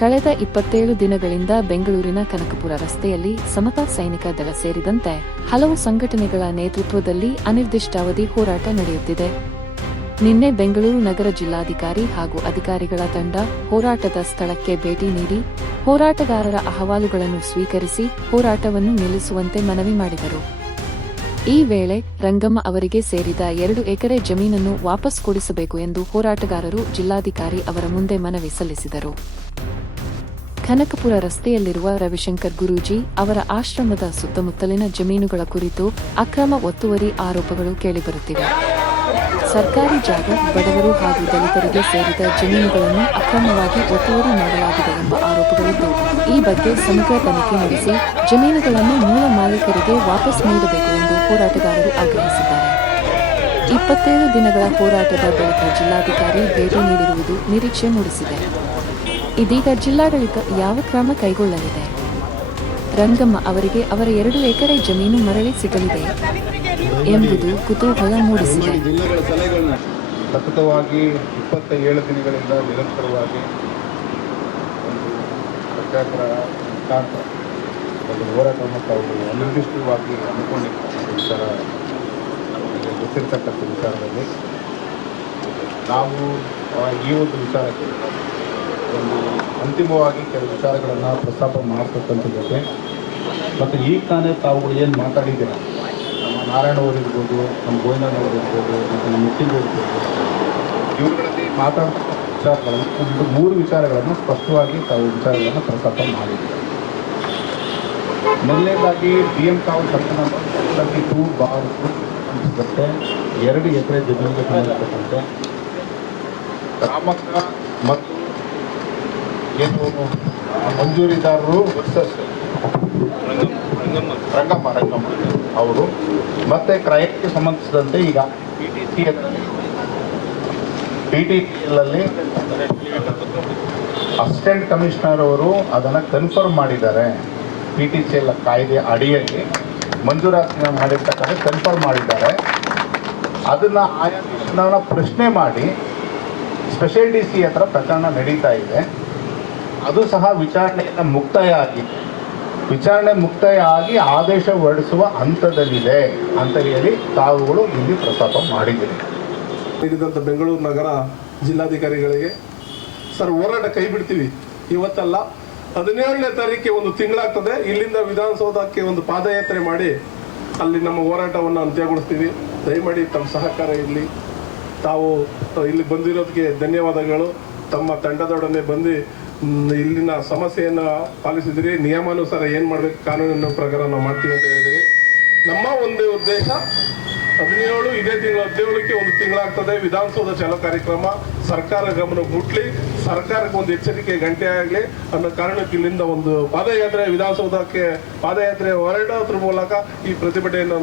ಕಳೆದ 27 ದಿನಗಳಿಂದ ಬೆಂಗಳೂರಿನ ಕನಕಪುರ ರಸ್ತೆಯಲ್ಲಿ ಸಮತಾ ಸೈನಿಕ ದಳ ಸೇರಿದಂತೆ ಹಲವು ಸಂಘಟನೆಗಳ ನೇತೃತ್ವದಲ್ಲಿ ಅನಿರ್ದಿಷ್ಟಾವಧಿ ಹೋರಾಟ ನಡೆಯುತ್ತಿದೆ. ನಿನ್ನೆ ಬೆಂಗಳೂರು ನಗರ ಜಿಲ್ಲಾಧಿಕಾರಿ ಹಾಗೂ ಅಧಿಕಾರಿಗಳ ತಂಡ ಹೋರಾಟದ ಸ್ಥಳಕ್ಕೆ ಭೇಟಿ ನೀಡಿ ಹೋರಾಟಗಾರರ ಅಹವಾಲುಗಳನ್ನು ಸ್ವೀಕರಿಸಿ ಹೋರಾಟವನ್ನು ನಿಲ್ಲಿಸುವಂತೆ ಮನವಿ ಮಾಡಿದರು. ಈ ವೇಳೆ ರಂಗಮ್ಮ ಅವರಿಗೆ ಸೇರಿದ 2 ಎಕರೆ ಜಮೀನನ್ನು ವಾಪಸ್ ಕೊಡಿಸಬೇಕು ಎಂದು ಹೋರಾಟಗಾರರು ಜಿಲ್ಲಾಧಿಕಾರಿ ಅವರ ಮುಂದೆ ಮನವಿ ಸಲ್ಲಿಸಿದರು. ಕನಕಪುರ ರಸ್ತೆಯಲ್ಲಿರುವ ರವಿಶಂಕರ್ ಗುರೂಜಿ ಅವರ ಆಶ್ರಮದ ಸುತ್ತಮುತ್ತಲಿನ ಜಮೀನುಗಳ ಕುರಿತು ಅಕ್ರಮ ಒತ್ತುವರಿ ಆರೋಪಗಳು ಕೇಳಿಬರುತ್ತಿವೆ. ಸರ್ಕಾರಿ ಜಾಗ, ಬಡವರು ಹಾಗೂ ದಲಿತರಿಗೆ ಸೇರಿದ ಜಮೀನುಗಳನ್ನು ಅಕ್ರಮವಾಗಿ ಒತ್ತುವರಿ ಮಾಡಲಾಗಿದೆ ಎಂಬ ಆರೋಪಗಳಿದ್ದು, ಈ ಬಗ್ಗೆ ಸಮಗ್ರ ತನಿಖೆ ನಡೆಸಿ ಜಮೀನುಗಳನ್ನು ಮೂಲ ಮಾಲೀಕರಿಗೆ ವಾಪಸ್ ನೀಡಬೇಕು ಎಂದು ಹೋರಾಟಗಾರರು ಆಗ್ರಹಿಸಿದ್ದಾರೆ. 27 ದಿನಗಳ ಹೋರಾಟದ ಬಳಿಕ ಜಿಲ್ಲಾಧಿಕಾರಿ ಭೇಟಿ ನೀಡಿರುವುದು ನಿರೀಕ್ಷೆ ಮೂಡಿಸಿದೆ. ಇದೀಗ ಜಿಲ್ಲಾಡಳಿತ ಯಾವ ಕ್ರಮ ಕೈಗೊಳ್ಳಲಿದೆ? ರಂಗಮ್ಮ ಅವರಿಗೆ ಅವರ 2 ಎಕರೆ ಜಮೀನು ಮರಳಿ ಸಿಗಲಿದೆ ಎಂಬುದು ಕುತೂಹಲ ಮೂಡಿಸಿದೆ. ಸತತವಾಗಿ 27 ದಿನಗಳಿಂದ ನಿರಂತರವಾಗಿ ಒಂದು ಸತ್ಯಾಗ್ರಹ ಒಂದು ಹೋರಾಟವನ್ನು ತಾವು ಅನಿರ್ದಿಷ್ಟವಾಗಿ ಹಮ್ಮಿಕೊಂಡಿರ್ತಕ್ಕಂಥ ವಿಚಾರ ನಮಗೆ ಗೊತ್ತಿರ್ತಕ್ಕಂಥ ವಿಚಾರದಲ್ಲಿ ನಾವು ಈ ಒಂದು ವಿಚಾರಕ್ಕೆ ಒಂದು ಅಂತಿಮವಾಗಿ ಕೆಲವು ವಿಚಾರಗಳನ್ನು ಪ್ರಸ್ತಾಪ ಮಾಡತಕ್ಕಂಥ ಜೊತೆ ಮತ್ತು ಈಗ ತಾನೇ ತಾವುಗಳು ಏನು ಮಾತಾಡಿದ್ದೀರ, ನಮ್ಮ ನಾರಾಯಣವರು ಇರ್ಬೋದು, ನಮ್ಮ ಗೋವಿಂದನವರು ಇರ್ಬೋದು, ಮತ್ತು ನಮ್ಮ ಮುತ್ತಿನವರು ಇರ್ಬೋದು, ಇವುಗಳಲ್ಲಿ ಮಾತಾಡ್ತಕ್ಕಂಥ ವಿಚಾರಗಳನ್ನು ಒಂದು 3 ವಿಚಾರಗಳನ್ನು ಸ್ಪಷ್ಟವಾಗಿ ತಾವು ವಿಚಾರಗಳನ್ನು ಪ್ರಸ್ತಾಪ ಮಾಡಿದ್ದೀರ. ಮೊದಲನೇದಾಗಿ BM ಕಾವಲ್ ಸರ್ಕಲ್ ನಂಬರ್ 32/2 2 ಎಕರೆ ಜಮೀನಿಗೆ ಸಂಬಂಧಪಟ್ಟಂತೆ ರಾಮಕ್ಕ ಮತ್ತು ಏನು ಮಂಜೂರಿದಾರರು ವರ್ಸಸ್ ರಂಗಮ್ಮ ಅವರು ಮತ್ತೆ ಕ್ರಯಕ್ಕೆ ಸಂಬಂಧಿಸಿದಂತೆ ಈಗ PTCL ಅಸಿಸ್ಟೆಂಟ್ ಕಮಿಷನರ್ ಅವರು ಅದನ್ನು ಕನ್ಫರ್ಮ್ ಮಾಡಿದ್ದಾರೆ. PTCL ಕಾಯ್ದೆ ಅಡಿಯಲ್ಲಿ ಮಂಜೂರಾತಿ ಮಾಡಿರ್ತಕ್ಕಂಥ ಕನ್ಫರ್ಮ್ ಮಾಡಿದ್ದಾರೆ. ಅದನ್ನು ಆಯಾ ಪ್ರಶ್ನೆ ಮಾಡಿ ಸ್ಪೆಷಲ್ DC ಹತ್ರ ಪ್ರಕರಣ ನಡೀತಾ ಇದೆ. ಅದು ಸಹ ವಿಚಾರಣೆಯಿಂದ ಮುಕ್ತಾಯ ಆಗಿ ಆದೇಶ ಹೊರಡಿಸುವ ಹಂತದಲ್ಲಿದೆ ಅಂತ ಹೇಳಿ ತಾವುಗಳು ಇಲ್ಲಿ ಪ್ರಸ್ತಾಪ ಮಾಡಿದ್ದೀರಿ. ನೀಡಿದಂಥ ಬೆಂಗಳೂರು ನಗರ ಜಿಲ್ಲಾಧಿಕಾರಿಗಳಿಗೆ ಸರ್ ಹೋರಾಟ ಕೈ ಬಿಡ್ತೀವಿ, ಇವತ್ತಲ್ಲ 17ನೇ ತಾರೀಕಿಗೆ ಒಂದು ತಿಂಗಳಾಗ್ತದೆ. ಇಲ್ಲಿಂದ ವಿಧಾನಸೌಧಕ್ಕೆ ಒಂದು ಪಾದಯಾತ್ರೆ ಮಾಡಿ ಅಲ್ಲಿ ನಮ್ಮ ಹೋರಾಟವನ್ನು ಅಂತ್ಯಗೊಳಿಸ್ತೀವಿ. ದಯಮಾಡಿ ತಮ್ಮ ಸಹಕಾರ ಇರಲಿ. ತಾವು ಇಲ್ಲಿ ಬಂದಿರೋದಕ್ಕೆ ಧನ್ಯವಾದಗಳು. ತಮ್ಮ ತಂಡದೊಡನೆ ಬಂದು ಇಲ್ಲಿನ ಸಮಸ್ಯೆಯನ್ನು ಪಾಲಿಸಿದಿರಿ. ನಿಯಮಾನುಸಾರ ಏನು ಮಾಡಬೇಕು ಕಾನೂನಿನ ಪ್ರಕಾರ ನಾವು ಮಾಡ್ತೀವಿ ಅಂತ ಹೇಳಿದ್ದೀವಿ. ನಮ್ಮ ಒಂದೇ ಉದ್ದೇಶ 17 ಇದೇ ತಿಂಗಳು 17ಕ್ಕೆ ಒಂದು ತಿಂಗಳಾಗ್ತದೆ. ವಿಧಾನಸೌಧ ಚಾಲೋ ಕಾರ್ಯಕ್ರಮ ಸರ್ಕಾರ ಗಮನ ಮುಟ್ಲಿ, ಸರ್ಕಾರಕ್ಕೆ ಒಂದು ಎಚ್ಚರಿಕೆ ಗಂಟೆ ಆಗಲಿ ಅನ್ನೋ ಕಾರಣಕ್ಕೆ ಇಲ್ಲಿಂದ ಒಂದು ಪಾದಯಾತ್ರೆ ವಿಧಾನಸೌಧಕ್ಕೆ ಪಾದಯಾತ್ರೆ ಹೊರಡೋದ್ರ ಮೂಲಕ ಈ ಪ್ರತಿಭಟನೆಯನ್ನು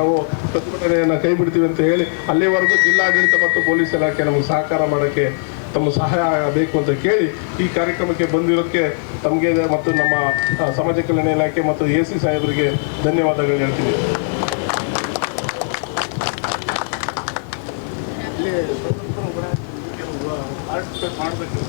ನಾವು ಪ್ರತಿಭಟನೆಯನ್ನು ಕೈ ಬಿಡ್ತೀವಿ ಅಂತ ಹೇಳಿ ಅಲ್ಲಿವರೆಗೂ ಜಿಲ್ಲಾಡಳಿತ ಮತ್ತು ಪೊಲೀಸ್ ಇಲಾಖೆ ನಮಗೆ ಸಹಕಾರ ಮಾಡೋಕ್ಕೆ ತಮ್ಮ ಸಹಾಯ ಬೇಕು ಅಂತ ಕೇಳಿ ಈ ಕಾರ್ಯಕ್ರಮಕ್ಕೆ ಬಂದಿರೋಕ್ಕೆ ತಮಗೆ ಮತ್ತು ನಮ್ಮ ಸಮಾಜ ಕಲ್ಯಾಣ ಇಲಾಖೆ ಮತ್ತು AC ಸಾಹೇಬರಿಗೆ ಧನ್ಯವಾದಗಳು ಹೇಳ್ತೀನಿ. ಮಾಡಬೇಕು